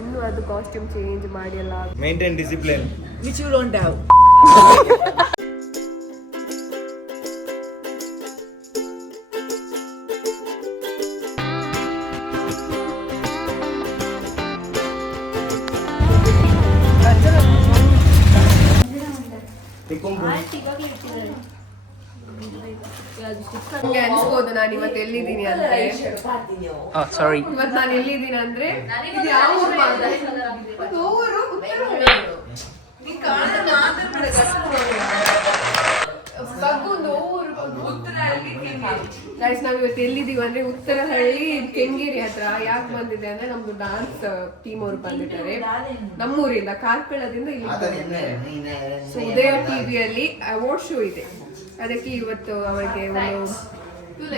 ಇನ್ನು ಅದು costume change ಮಾಡಿ ಎಲ್ಲ maintain discipline which you don't have. ಅನ್ಸ್ಬೋದು ನಾನು ಇವತ್ತು ಎಲ್ಲಿದ್ದೀನಿ ಅಂದ್ರೆ ಇವತ್ತು ನಾನು ಎಲ್ಲಿದ್ದೀನಿ ಅಂದ್ರೆ ಇದು ಯಾವ ಊರು? ಗೈಸ್ ನಾವ್ ಇವತ್ತು ಎಲ್ಲಿದ್ದೀವಿ ಅಂದ್ರೆ ಉತ್ತರಹಳ್ಳಿ ಕೆಂಗೇರಿ ಹತ್ರ. ಯಾಕೆ ಬಂದಿದೆ ಅಂದ್ರೆ ನಮ್ದು ಡಾನ್ಸ್ ಟೀಮ್ ಅವರು ಬಂದಿದ್ದಾರೆ ನಮ್ಮೂರಿಂದ ಕಾರ್ಕಳದಿಂದ ಇಲ್ಲಿ. ಸೊ ಉದಯ ಟಿವಿಯಲ್ಲಿ ಅವಾರ್ಡ್ ಶೋ ಇದೆ, ಅದಕ್ಕೆ ಇವತ್ತು ಅವರಿಗೆ ಒಂದು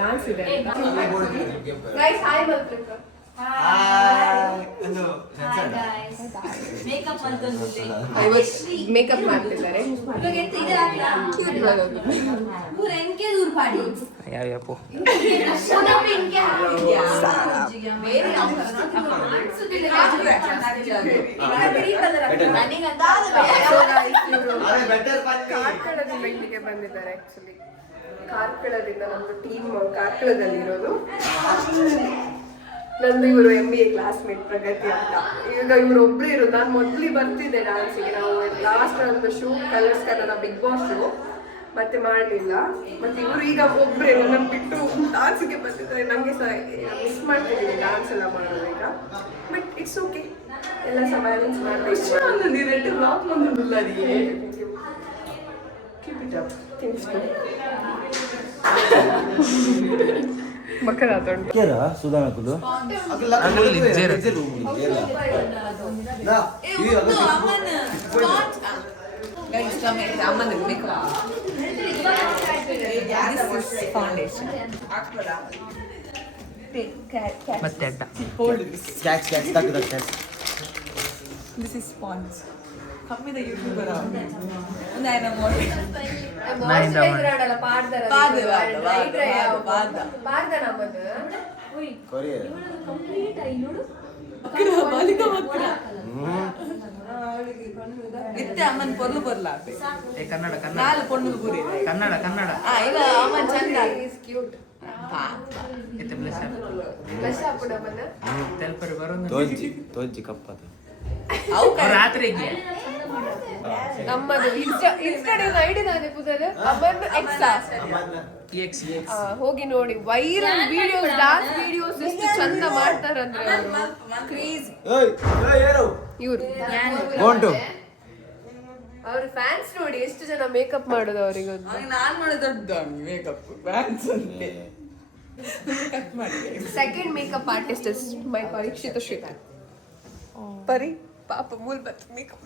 ಡಾನ್ಸ್ ಇದೆ. Guys hi ಮಲ್ಪ್ರಿಕ. ಮೇಕಪ್ ಮಾಡ್ತಿದ್ದಾರೆ. ಕಾರ್ಕಳದಿಂದ ಇಲ್ಲಿಗೆ ಬಂದಿದ್ದಾರೆ. ಆಕ್ಚುಲಿ ಕಾರ್ಕಳದಿಂದ ನಮ್ದು ಟೀಮ್ ಕಾರ್ಕಳದಲ್ಲಿರೋದು. ನಂದು ಇವರು MBA ಕ್ಲಾಸ್ಮೇಟ್ ಪ್ರಗತಿ ಅಂತ. ಈಗ ಇವರು ಒಬ್ರು ಇರೋದು. ನಾನು ಮೊದಲು ಬರ್ತಿದ್ದೆ ಡಾನ್ಸಿಗೆ. ನಾವು ಲಾಸ್ಟ್ ಒಂದು show Colors Kannada Bigg Boss show ಮತ್ತೆ ಮಾಡಲಿಲ್ಲ. ಮತ್ತೆ ಇವರು ಈಗ ಒಬ್ಬರೇ ನನ್ನ ಬಿಟ್ಟು ಡಾನ್ಸಿಗೆ ಬಂದಿದ್ದಾರೆ. ನನಗೆ ಸಹ ಮಿಸ್ ಮಾಡ್ತಿದ್ದೀನಿ ಡಾನ್ಸ್ ಎಲ್ಲ ಮಾಡೋದು ಈಗ. ಬಟ್ ಇಟ್ಸ್ ಓಕೆ, ಎಲ್ಲ ಸಹ ಬ್ಯಾಲೆನ್ಸ್ ಮಾಡಬೇಕು. ಸುಧಾನಕುಲು ಕಮ್ಮಿದ ಯೂಟ್ಯೂಬರ್ ಇತ್ತೆ ಅಮ್ಮನ್ ಪೊರ್ಲು ಬರ್ಲ ಕನ್ನಡ ನಾಲ್ ಪೊಣ್ಣುಲು ಪೂರಿ ಕನ್ನಡ ಕನ್ನಡ ಇಲ್ಲ ಅಮ್ಮನ್ ಚಂದ ಕ್ಯೂಟ್ ಇತ್ತೆ ಬ್ಲೆಸ್ ಬ್ಲೆಸ್ ಅಪ್ಪಡ ಬಂದ ತೆಲ್ಪರ್ ಬರೋದು ತೋಂಜಿ ಕಪ್ಪದ ರಾತ್ರಿಗೆ ನಮ್ಮದು ಇನ್ಸ್ಟಾಗ್ರಾಮ್ ಐಡಿ ನಾನೇ ಪುದರ್ ಅಮನ್ ಎಕ್ಸ್ ಹೋಗಿ ನೋಡಿ. ವೈರಲ್ ವಿಡಿಯೋಸ್, ಡಾನ್ಸ್ ವಿಡಿಯೋಸ್ ಎಷ್ಟು ಚಂದ ಮಾಡ್ತಾರಂದ್ರೆ ಅವರು. ಕ್ರೇಜ್ ಇವರು ಅವ್ರ ಫ್ಯಾನ್ಸ್ ನೋಡಿ ಎಷ್ಟು ಜನ ಮೇಕಪ್ ಮಾಡೋದು ಅವರಿಗೆ. ನಾನ್ ಮಾಡಿ ದೊಡ್ಡ makeup fans second makeup artist is my Parikshita Srikanth. ಪರಿ ಪಾಪ ಮೂಲ್ ಬತ್ ಮೇಕಪ್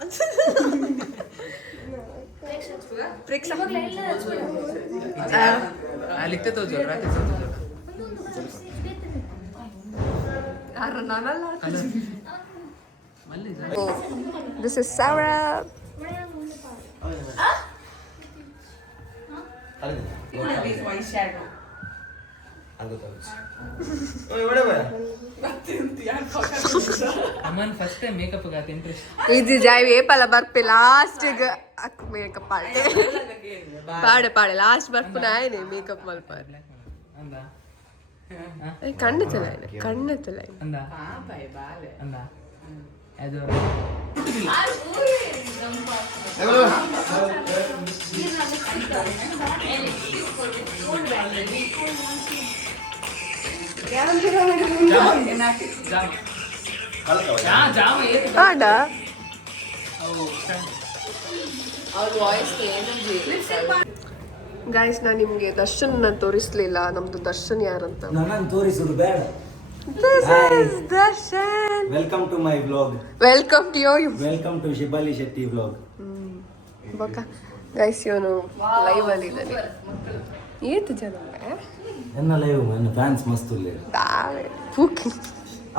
This is Sarah. ಅಮ್ಮನ್ ಫಸ್ಟ್ ಟೈಮ್ ಮೇಕಪ್ ಗಾತ ಇಂಟ್ರೆಸ್ಟ್ ಇದು ಜಾಯ್ ಏಪಲ ಬರ್ಪೆ ಲಾಸ್ಟ್ ಅಕ್ ಮೇಕಪ್ ಪಾಡೆ ಪಾಡೆ ಲಾಸ್ಟ್ ಬರ್ಪು ನಾಯನೆ ಮೇಕಪ್ ಮಲ್ಪಾರ ಅಂದ ಕಣ್ಣತಲ ಅಂದ ಬಾಯ್ ಬಾಲೆ ಅಂದ ಅದು ಗೈಸ್ ನಾನು ನಿಮ್ಗೆ ದರ್ಶನ್ ತೋರಿಸ್ಲಿಲ್ಲ. ನಮ್ದು ದರ್ಶನ್ ಯಾರಂತ ತೋರಿಸುದು ಬೇಡ. Darshan welcome to my vlog. Welcome to Shibali Shetty vlog. Guys ಇವನು ಲೈವ್ ಅಲ್ಲಿ ಇದ್ದಾನೆ. ಏತು ಜನ ಎನ್ನ ಲೈವ್ ನನ್ನ ಫ್ಯಾನ್ಸ್ ಮಸ್ತ್ ಉಲ್ಲೆ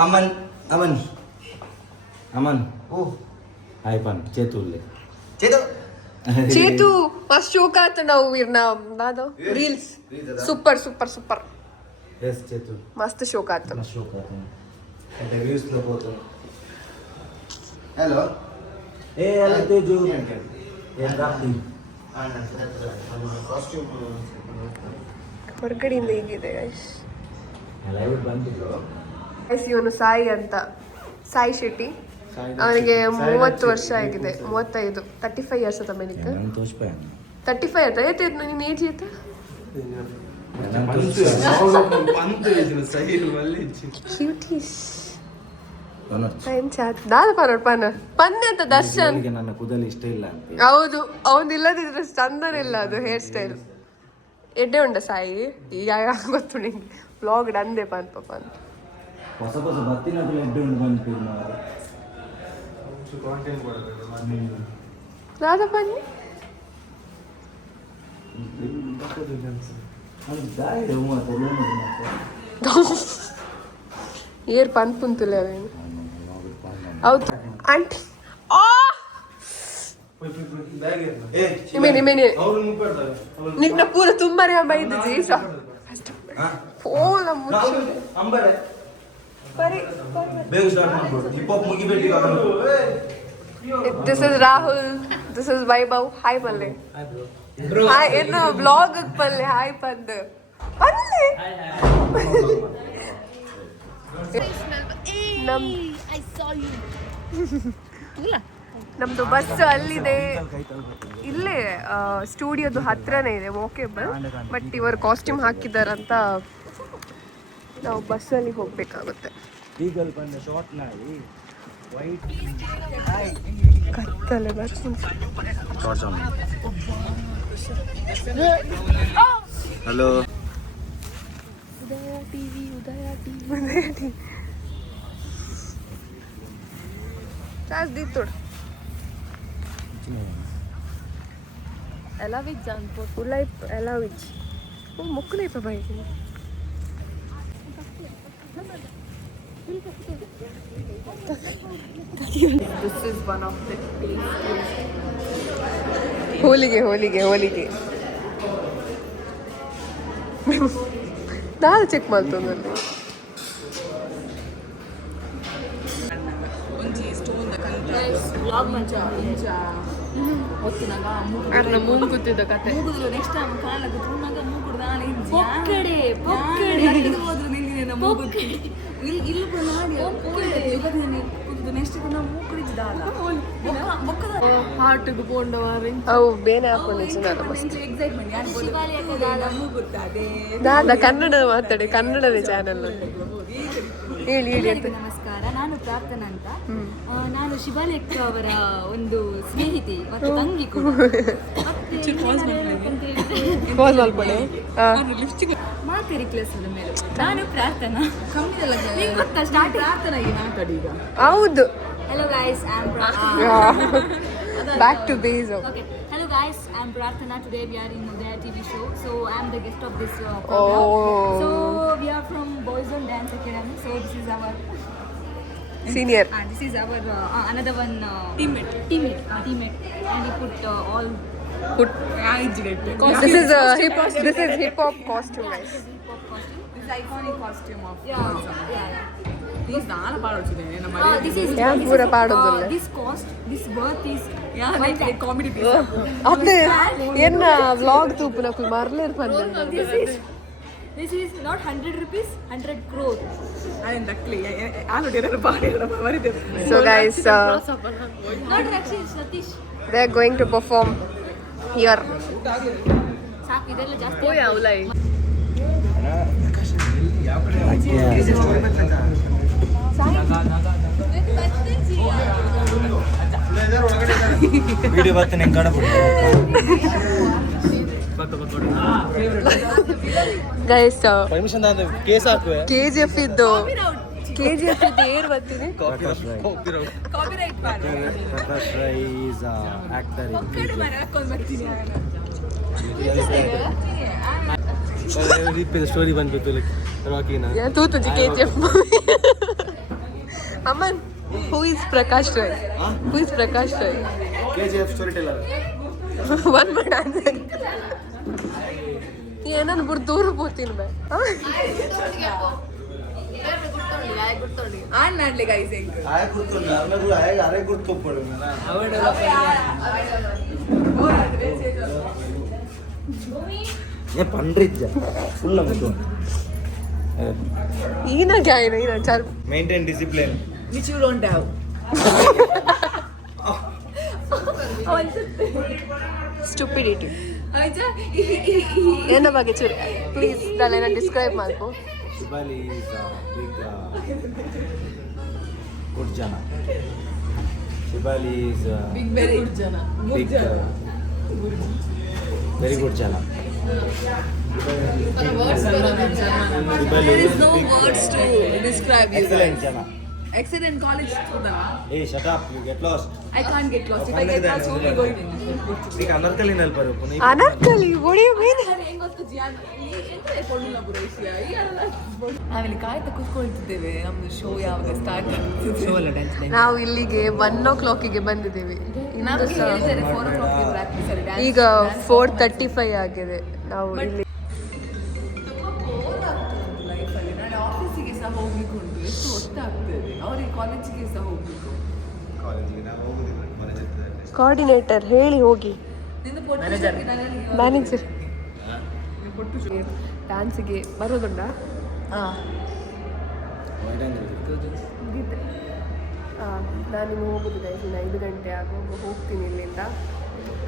ಅಮನ್ ಅಮನ್ ಅಮನ್ ಓ ಹಾಯ್ ಪನ್ ಚೇತು ಉಲ್ಲೆ ಚೇತು ಚೇತು ಮಸ್ತ್ ಶೋಕ ಆತ ನಾವು ನಾದು reels super super super Yes, Chetu. ಮಸ್ತ್ ಶೋಕ ಆತ Show करते हैं. And the views look होते हैं. Hello. Hey, hello Teju. Hey, Rapti. ಹೊರಗಡೆಯಿಂದ ಹೇಗಿದೆ ಗೈಸ್ Live ಬಂದಿದ್ರು. ಗೈಸ್ ಇವನು ಸಾಯಿ ಅಂತ ಸಾಯಿ ಶೆಟ್ಟಿ ಅವನಿಗೆ 30 ವರ್ಷ ಆಗಿದೆ 35 35 ಇಯರ್ಸ್ ಅದ ಮೇಲಿಕ್ಕೆ ನಾನು ತೋರಿಸ್ಬೇಡ. 35 ಆಯ್ತಾ ಏತ ನಿನ್ನ ಏಜ್ ಆಯ್ತಾ ಕ್ಯೂಟೀಸ್ ಟೈಮ್ ಚಾಟ್ ದಾದ ಪನ್ನ ಅಂತ ದರ್ಶನ್ ಅವನಿಗೆ ನನ್ನ ಕೂದಲು ಇಷ್ಟ ಇಲ್ಲ ಅಂತ. ಹೌದು ಅವನು ಇಲ್ಲದಿದ್ರೆ ಚಂದನಿಲ್ಲ ಅದು ಹೇರ್ ಸ್ಟೈಲ್ ಎಡ್ಡೆ ಉಂಡ ಸಾಯಿ ಈಗ ಗೊತ್ತು ನಿಂಗೆ ಬ್ಲಾಗ್ ಅಂದೆ ಪಾಪ ಅಂತ ಹೊಸ ಹೊಸ ಬತ್ತಿನ ಎಡ್ಡೆ ಉಂಟು ಬಂದ್ಬಿಟ್ಟು ಮಾರು. ರಾಧ ಬನ್ನಿ ಅದು ದಾರಿ ಮಾತು ಏರ್ ಪನ್ ಪುಂತುಲೆ ಅವೇನು ಹೌದು ಆಂಟಿ ನಿಮೇನೆ ನಿನ್ನ ಪೂರ ತುಂಬಾನೇ ಬೈದು ಜೀಸ ಪೋಲ ಮುಚ್ಚು this is Rahul this is Vaibhav hi ಪಲ್ಲೆ ಹಾಯ್ ಏನು ಬ್ಲಾಗ್ ಪಲ್ಲೆ ಹಾಯ್ ಪಂದ್ ಪಲ್ಲೆ ನಮ್ದು ಬಸ್ ಅಲ್ಲಿದೆ ಇಲ್ಲೇ ಸ್ಟುಡಿಯೋದು ಹತ್ರನೇ ಇದೆ ವಾಕೇಬಲ್ ಬಟ್ ಇವರು ಕಾಸ್ಟ್ಯೂಮ್ ಹಾಕಿದಾರಂತ ನಾವು ಬಸ್ಸಲ್ಲಿ ಹೋಗ್ಬೇಕಾಗುತ್ತೆ ಕತ್ತಲೆ bus hello Udaya TV charge ದಿತ್ತೋಡು ಎಲಾವಿಜ್ ಜಾನ್ಪುರ್ ಉಲೈ ಎಲಾವಿಜ್ ಮುಕ್ಕನೇ bike This is one of the ಹೋಲಿಗೆ ನಾನು ಚೆಕ್ ಮಾಡ್ತಂದಲ್ಲಿ ಮೂಗು ಕೂತಿದ್ದ ಕತೆ ಹಾರ್ಟ್ಗೆ ಬೋಂಡವಾರೆ ಅವು ಬೇನೆ ಹಾಕೊಂಡು ದಾದ ಕನ್ನಡ ಮಾತಾಡಿ ಕನ್ನಡವೇ ಚಾನಲ್ ಹೇಳಿ ಎಲ್ಲರಿಗೂ ನಮಸ್ಕಾರ. ನಾನು ಪ್ರಾರ್ಥನಾ ಅಂತ. ನಾನು ಶಿವಾಲೇಖ ಅವರ ಒಂದು ಸ್ನೇಹಿತೆ ಮತ್ತು ತಂಗಿ ಕೂಡ. ಮಾತಾಡಿ ಕ್ಲಾಸ್ ಮೇಲೆ ನಾನು ಪ್ರಾರ್ಥನಾ ಗೊತ್ತಾ ಸ್ಟಾರ್ಟ್ ಪ್ರಾರ್ಥನಾಗಿ ಮಾತಾಡಿ ಈಗ. ಹೌದು. Hello guys, I am back to base. Okay. Hello guys, I am Prarthana. Today we are in Udaya TV show. So I am the guest of this program. So we are from Boys on Dance Academy. So this is our senior. And this is our another one teammate. And we put all This is hip hop costume, guys. This iconic costume of This is ಪೂರ ಪಾಡೋದಿಲ್ಲ. this worth is like comedy piece. ಅದೇ ಏನ vlog ತೂಪು ನಕು Marle ಇರ್ಪಂದೆ. This is not 100 rupees, 100 crore. So guys, Not Rakshi, Satish. they are going to perform here. ಸಾಕು ಇದೆಲ್ಲ ಜಾಸ್ತಿ video ಬರ್ತೀನಿ guys permission case ಹಾಕುವೆ KGF ಇದ್ದು ಏರ್ ಬರ್ತೀನಿ. Prakash Rai is actor in story ಬಂದ್ಬಿಟ್ಟು ರಾಕಿನ ತೂತು KGF ಅಮ್ಮನ್. Who is Prakash Rai? KGF storyteller. ಬಂದ್ ಮಾಡ ಏನನ್ ಬಿಡ್ ದೂರ ಹೋಗ್ತೀನಿ ಬೈ ಆಡ್ಲಿ ಗೈಸ್ आया खुद तो ना मैं आएगा अरे खुद तो पड़े ना ये पंडित फुल हमको ಈನ ಗ್ಯಾಯನ ಈನ ಚಲ್ maintain discipline which you don't have. Stupidity ಏನ ಬಗ್ಗೆ ಚೂರು ಪ್ಲೀಸ್ ನಾನು ಡಿಸ್ಕ್ರೈಬ್ ಮಾಡ್ಕೊ शिबाली is a big good jana शिबाली is a Very good jana. big very good jana There is no words to describe you. excellent jana Excellent college student. hey shut up you get lost I can't get lost. If I get lost, who will go in? ಈಗ ಅನರ್ಕಲಿ ನಲ್ಲಿ ಬರಬೇಕು ನೀವು ಅನರ್ಕಲಿ ಒಡಿ ಮೀನ್ ನಾವಿಲ್ಲಿ ಕಾಯ್ತಾ ಕೂತ್ಕೊಳ್ತಿದ್ದೇವೆ ನಮ್ದು show ಯಾವಾಗ start ಆಗ್ತದೆ ನಾವು ಇಲ್ಲಿಗೆ 1 ಬಂದಿದ್ದೀವಿ ನಮ್ಗೆ ಹೇಳಿದ್ದಾರೆ 4 o'clock ಪ್ರಾಕ್ಟೀಸ್ ಅಲ್ಲಿ ಡ್ಯಾನ್ಸ್ ಈಗ 4:35 ಆಗಿದೆ ನಾವು ಇಲ್ಲಿ ಲೈಫಲ್ಲಿ ನಾಳೆ ಆಫೀಸಿಗೆ ಸಹ ಹೋಗ್ಲಿಕ್ಕೆ ಉಂಟು ಎಷ್ಟು ಹೊತ್ತಾಗ್ತದೆ ಅವರಿಗೆ ಕಾಲೇಜಿಗೆ ಸಹ ಹೋಗ್ಬೇಕು ಕಾಲೇಜಿಗೆ ನಾವು ಹೋಗುದಿಲ್ಲ ಕಾಲೇಜ್ ಇರ್ತದೆ ಕೋಆರ್ಡಿನೇಟರ್ ಹೇಳಿ ಹೋಗಿ ನಿಂದು ಮ್ಯಾನೇಜರ್ ಮ್ಯಾನೇಜರ್ ಡ್ಯಾನ್ಸಿಗೆ ಬರೋದುಂಡ ನಾನು ಹೋಗೋದು ಗೈಸ್ ಇನ್ನು 5 ಗಂಟೆ ಆಗುವಾಗ ಹೋಗ್ತೀನಿ ಇಲ್ಲಿಂದ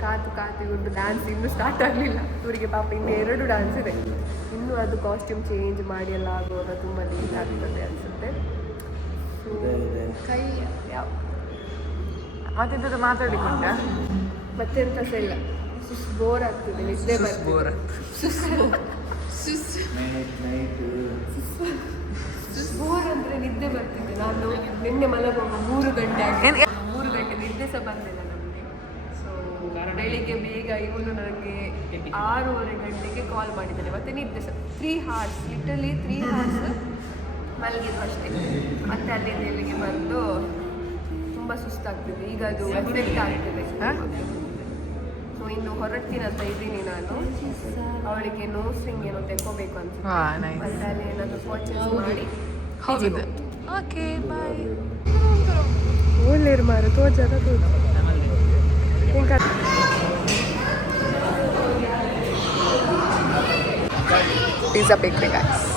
ಕಾತು ಇವ್ರದ್ದು ಡ್ಯಾನ್ಸ್ ಇನ್ನೂ ಸ್ಟಾರ್ಟ್ ಆಗಲಿಲ್ಲ ಇವರಿಗೆ ಪಾಪ ಇನ್ನು 2 ಡ್ಯಾನ್ಸ್ ಇದೆ ಇನ್ನೂ ಅದು ಕಾಸ್ಟ್ಯೂಮ್ ಚೇಂಜ್ ಮಾಡಿ ಎಲ್ಲ ಆಗುವಾಗ ತುಂಬ ಲೇಟ್ ಆಗ್ತದೆ ಅನಿಸುತ್ತೆ ಸೊ ಕೈ ಯಾವ ಮತ್ತೆ ಮಾತಾಡಿಕೊಂಡ ಮತ್ತೆಂತ ಸಹ ಇಲ್ಲ ಬೋರ್ ಆಗ್ತದೆ ನಿದ್ದೆ ಬೋರ್ ಬೋರ್ ಅಂದರೆ ನಿದ್ದೆ ಬರ್ತಿದೆ ನಾನು ನಿನ್ನೆ ಮಲಗುವಾಗ 3 ಗಂಟೆ ಆಗಿದೆ 3 ಗಂಟೆ ನಿದ್ದೆ ಸಹ ಬಂದಿಲ್ಲ ನಮಗೆ ಸೊ ಬೆಳಿಗ್ಗೆ ಬೇಗ ಇವನು ನನಗೆ 6:30 ಗಂಟೆಗೆ ಕಾಲ್ ಮಾಡಿದ್ದಾನೆ ಮತ್ತೆ ನಿದ್ದೆ ಸಹ 3 hours ಲಿಟರಲಿ 3 hours ಮಲಗಿದ್ದು ಅಷ್ಟೇ ಮತ್ತೆ ಅಲ್ಲಿಂದ ಇಲ್ಲಿಗೆ ಬಂದು ತುಂಬ ಸುಸ್ತಾಗ್ತಿದೆ ಈಗ ಅದು ಎಫೆಕ್ಟ್ ಆಗ್ತಿದೆ ಸೊ ಇನ್ನು ಹೊರಡ್ತೀನಂತ ಇದ್ದೀನಿ ನಾನು ಅವಳಿಗೆ ನೋಸ್ ರಿಂಗ್ ಏನೋ ತೆಕ್ಕೋಬೇಕು ಅನ್ಸುತ್ತೆ ಮತ್ತೆ ಅಲ್ಲಿ ಏನಾದರೂ ಪರ್ಚೇಸ್ ಮಾಡಿ ಹೌದು ಓಕೆ ಬಾಯ್ ಒಳ್ಳೆಯ ಮಾರು ತೋಜಾದ ತೋಜ ಪಿಜ್ಜಾ ಬೇಕ್ರಿ ಗಾಯ್ಸ್